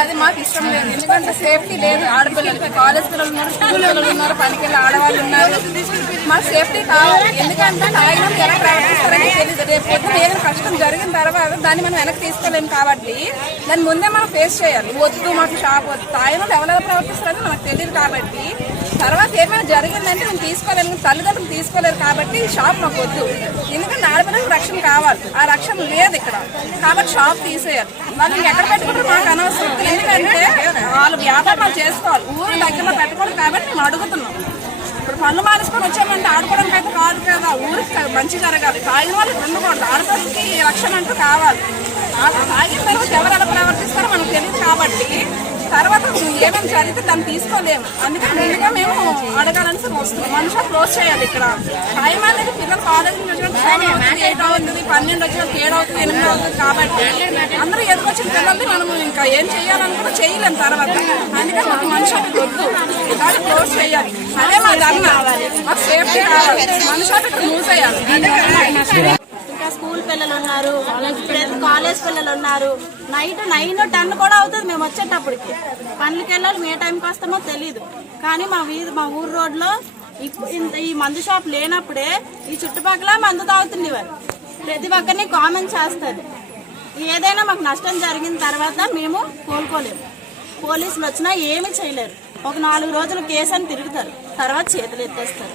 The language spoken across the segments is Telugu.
అది మాకు ఇష్టం లేదు. ఎందుకంటే సేఫ్టీ లేదు. ఆడపిల్లలకి కాలేజ్ పిల్లలు ఉన్నారు స్కూల్ పిల్లలు ఉన్నారు పనికి ఆడవాళ్ళు ఉన్నారు. మాకు సేఫ్టీ కావాలి. ఎందుకంటే తాగిన ఎలా ప్రవర్తిస్తారని తెలియదు రేపు పొద్దున ఏదైనా కష్టం జరిగిన తర్వాత దాన్ని మనం వెనక్కి తీసుకోలేము కాబట్టి దాన్ని ముందే మనం ఫేస్ చేయాలి. వద్దు మాకు షాప్ వద్దు. తాగిన ఎవరెలా ప్రవర్తిస్తారని మనకు తెలియదు కాబట్టి తర్వాత ఏమైనా జరిగిందంటే మేము తీసుకోలేము తల్లిదండ్రులు తీసుకోలేరు కాబట్టి షాప్ మాకు వద్దు. ఎందుకంటే ఆడపిల్లలకు రక్షణ కావాలి. ఆ రక్షణ లేదు ఇక్కడ. కాబట్టి షాప్ తీసేయాలి. వాళ్ళు ఎక్కడ పెట్టుకుంటారు? మాకు అనవసరం. ఎందుకంటే వాళ్ళు వ్యాపారాలు చేసుకోవాలి. ఊరు దగ్గరలో పెట్టకూడదు కాబట్టి మేము అడుగుతున్నాం. ఇప్పుడు పనులు మానేసుకొని వచ్చామంటే ఆడుకోవడానికి అయితే కాదు కదా. ఊరికి మంచి జరగాలి. తాగిన వాళ్ళు ఉండకూడదు. ఆడపిల్లకి రక్షణ అంటూ కావాలి. ఆ తాగిన తర్వాత ఎవరు ఎలా ప్రవర్తిస్తారో మనకు తెలియదు కాబట్టి తర్వాత ఏమేమి జరిగితే దాన్ని తీసుకోలేము. అందుకని ముందుగా మేము అడగాలని వస్తున్నాం. మనుషులు క్లోజ్ చేయాలి ఇక్కడ. టైం అనేది పిల్లలు కాలేజ్ నుంచి ఎయిట్ అవుతుంది పన్నెండు వచ్చి ఏడు అవుతుంది ఎనిమిది అవుతుంది కాబట్టి అందరూ ఎదుకొచ్చిన పిల్లల్ని మనం ఇంకా ఏం చేయాలనుకున్నా చేయలేము తర్వాత. అందుకని మాకు మనుషులు వద్దు. కాబట్టి క్లోజ్ చేయాలి. అదే మా ధర్మ. మాకు సేఫ్టీ కావాలి. మనుషులు ఇక్కడ స్కూల్ పిల్లలు ఉన్నారు కాలేజ్ పిల్లలు ఉన్నారు నైట్ నైన్ టెన్ కూడా అవుతుంది మేము వచ్చేటప్పటికి. పనులకి వెళ్ళాలి ఏ టైంకి వస్తామో తెలియదు కానీ మా వీధి మా ఊరు రోడ్లో ఇంత ఈ మందు షాప్ లేనప్పుడే ఈ చుట్టుపక్కల మందు తాగుతుంది ప్రతి ఒక్కరిని కామెంట్ చేస్తారు. ఏదైనా మాకు నష్టం జరిగిన తర్వాత మేము కోలుకోలేము. పోలీసులు వచ్చినా ఏమీ చేయలేరు. ఒక నాలుగు రోజులు కేసు అని తిరుగుతారు. తర్వాత చేతులు ఎత్తేస్తారు.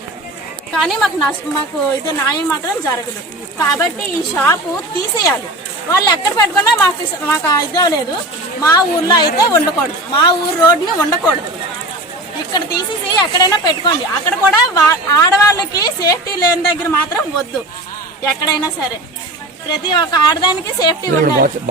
కానీ మాకు నష్టం మాకు ఇది న్యాయం మాత్రం జరగదు. కాబట్టి ఈ షాపు తీసేయాలి. వాళ్ళు ఎక్కడ పెట్టుకున్నా మాకు మాకు ఇదే లేదు. మా ఊర్లో అయితే ఉండకూడదు. మా ఊరు రోడ్ని ఉండకూడదు. ఇక్కడ తీసేసి ఎక్కడైనా పెట్టుకోండి. అక్కడ కూడా ఆడవాళ్ళకి సేఫ్టీ లేని దగ్గర మాత్రం వద్దు. ఎక్కడైనా సరే. ప్రతి ఒక్క ఆడదానికి సేఫ్టీ ఉండాలి.